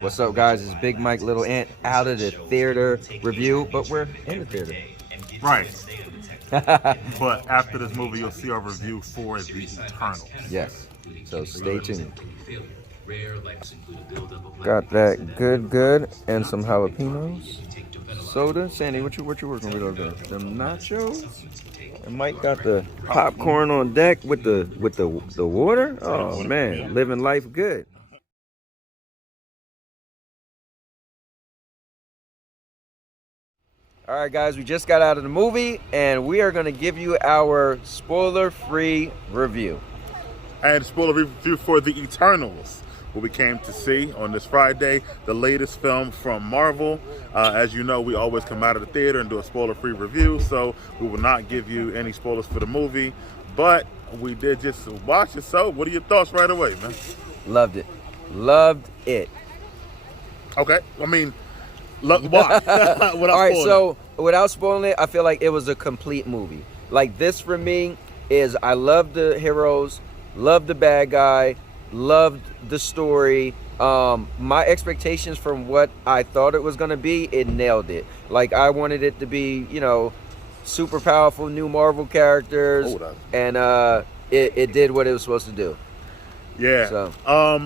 What's up, guys? It's Big Mike, Little Ant out of the theater review, but we're in the theater. Right. But after this movie, you'll see our review for The Eternals. Yes. So stay tuned. Got that good, and some jalapenos. Soda. Sandy, what you working with over there? Them nachos. And Mike got the popcorn on deck with the water. Oh man, living life good. All right, guys, we just got out of the movie, and we are going to give you our spoiler-free review. And spoiler review for The Eternals, what we came to see on this Friday, the latest film from Marvel. As you know, we always come out of the theater and do a spoiler-free review, so we will not give you any spoilers for the movie. But we did just watch it, so what are your thoughts right away, man? Loved it. Loved it. Okay, I mean... Why? All right, so without spoiling it, I feel like it was a complete movie. Like, this for me is, I love the heroes, love the bad guy, loved the story. My expectations from what I thought it was going to be, it nailed it. Like, I wanted it to be, you know, super powerful new Marvel characters, and it did what it was supposed to do. Yeah. So.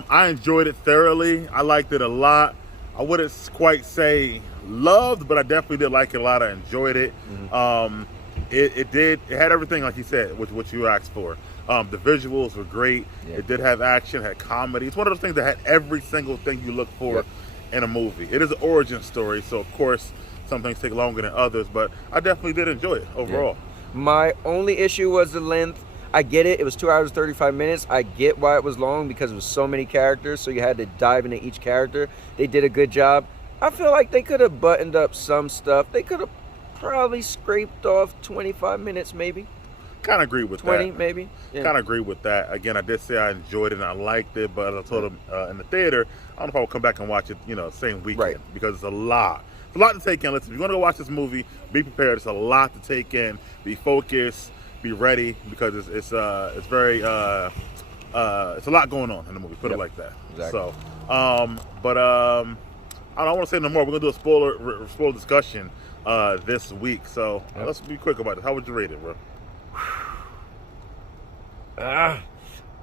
I enjoyed it thoroughly. I liked it a lot. I wouldn't quite say loved, but I definitely did like it a lot. I enjoyed it. Mm-hmm. It had everything, like you said, what you asked for. The visuals were great. Yeah. It did have action, had comedy. It's one of those things that had every single thing you look for in a movie. It is an origin story, so of course some things take longer than others, but I definitely did enjoy it overall. Yeah. My only issue was the length. I get it. It was 2 hours, 35 minutes. I get why it was long, because it was so many characters, so you had to dive into each character. They did a good job. I feel like they could have buttoned up some stuff. They could have probably scraped off 25 minutes, maybe. Kind of agree with 20, that. Maybe. Yeah. Kind of agree with that. Again, I did say I enjoyed it and I liked it, but I told them in the theater, I don't know if I will come back and watch it, same weekend, because it's a lot. It's a lot to take in. Listen, if you want to go watch this movie, be prepared. It's a lot to take in. Be focused. Be ready, because it's very it's a lot going on in the movie. Put it like that. Exactly. So, I don't want to say no more. We're gonna do a spoiler discussion this week. So let's be quick about it. How would you rate it, bro?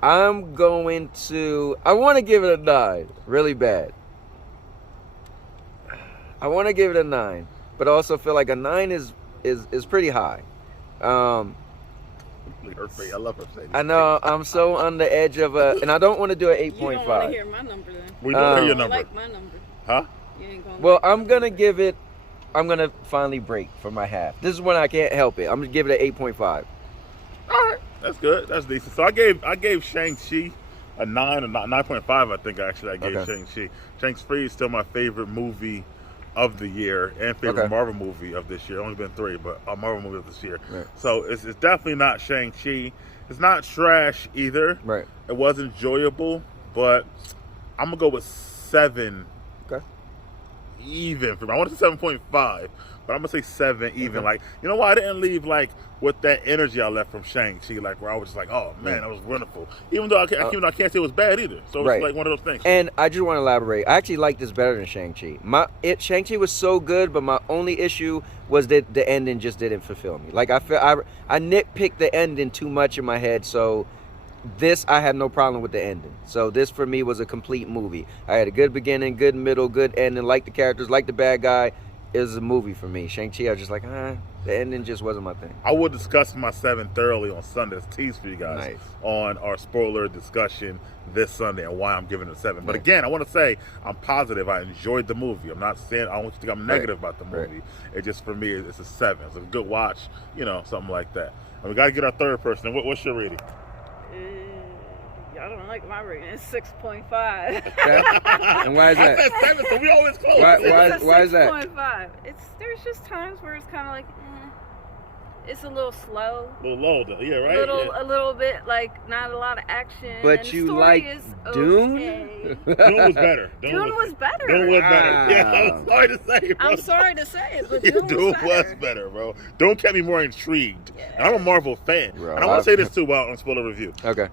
I'm going to. I want to give it a 9, really bad. I want to give it a 9, but I also feel like a 9 is pretty high. I love her saying. I know, I'm so on the edge of and I don't want to do an 8.5. You don't want to hear my number then. We don't hear your number. I like my number. Huh? You ain't gonna I'm gonna finally break for my half. This is when I can't help it. I'm gonna give it an 8.5. All right, that's good. That's decent. So I gave Shang-Chi a 9 or 9.5. I think actually I gave Shang-Chi. Shang-Chi is still my favorite movie of the year and favorite Marvel movie of this year. Only been 3, but a Marvel movie of this year. Right. So it's definitely not Shang-Chi. It's not trash either. Right. It was enjoyable, but I'm gonna go with 7. Okay. Even for me. I want to say 7.5, but I'm gonna say 7 even. Like, you know why I didn't leave like with that energy I left from Shang-Chi, like where I was just like, oh man, that was wonderful. Even though I can't say it was bad either. So it's like one of those things. And I just want to elaborate. I actually like this better than Shang-Chi. Shang-Chi was so good, but my only issue was that the ending just didn't fulfill me. Like, I nitpicked the ending too much in my head, so this, I had no problem with the ending. So this for me was a complete movie. I had a good beginning, good middle, good ending, like the characters, like the bad guy. It was a movie for me. Shang-Chi, I was just like, the ending just wasn't my thing. I will discuss my 7 thoroughly on Sunday's tease for you guys on our spoiler discussion this Sunday and why I'm giving it a 7. But again, I want to say I'm positive. I enjoyed the movie. I'm not saying I don't want you to think I'm negative about the movie. It just, for me, it's a 7. It's a good watch, something like that. And we got to get our third person. What's your rating? I don't like my rating. It's 6.5. Okay. And why is that? I said 7, so we always close. Why is that? 6.5. There's just times where it's kind of like, it's a little slow. A little low, though. Yeah, right? A little bit, like, not a lot of action. But and you the like is Dune? Okay. Dune was better. Dune was better. Dune was better. Yeah, I'm sorry to say it, bro. I'm sorry to say it, but Dune was better, bro. Dune kept me more intrigued. Yeah. And I'm a Marvel fan. Bro, and I want to say this, too, while on spoiler review. Okay.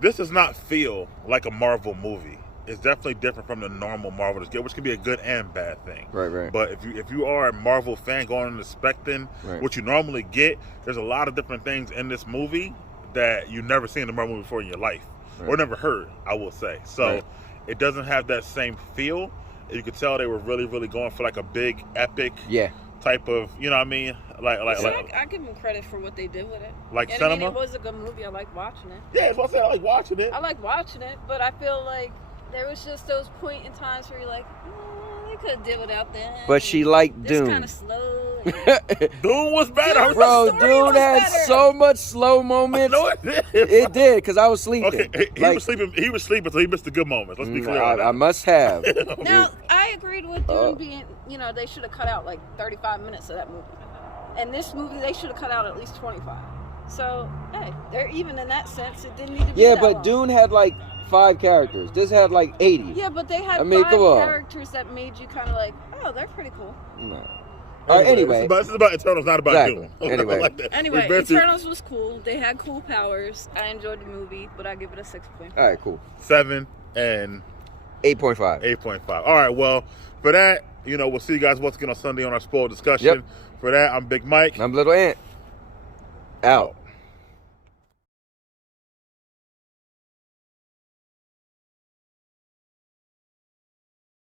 This does not feel like a Marvel movie. is definitely different from the normal Marvel just get, which can be a good and bad thing. Right. But if you are a Marvel fan going and expecting what you normally get, there's a lot of different things in this movie that you never seen in a Marvel movie before in your life, or never heard, I will say. So it doesn't have that same feel. You could tell they were really, really going for like a big, epic type of, you know what I mean? I give them credit for what they did with it. Like and cinema? I mean, it was a good movie. I like watching it. Yeah, that's what I said. I like watching it. I like watching it, but I feel like there was just those point in times where you're like, they could have did without that. But she liked Dune. It's kind of slow. Dune was better. Bro, Dune had so much slow moments. No, it did. It did, because I was sleeping. Okay, he was sleeping. He was sleeping, so he missed the good moments. Let's be clear on that. I must have. Now, I agreed with Dune being, they should have cut out like 35 minutes of that movie. And this movie, they should have cut out at least 25. So, hey, they're even in that sense. It didn't need to be that long. Dune had like 5 characters. This had like 80. Yeah, but they had 5 characters that made you kind of like, oh, they're pretty cool. No. All right, anyway. This is about Eternals, not about Dune. Anyway. Like that. Anyway, Eternals was cool. They had cool powers. I enjoyed the movie, but I give it a 6.5. All right, cool. 7 and 8.5. 8.5. All right, well, for that, we'll see you guys once again on Sunday on our spoiled discussion. For that, I'm Big Mike. I'm Little Ant. Out.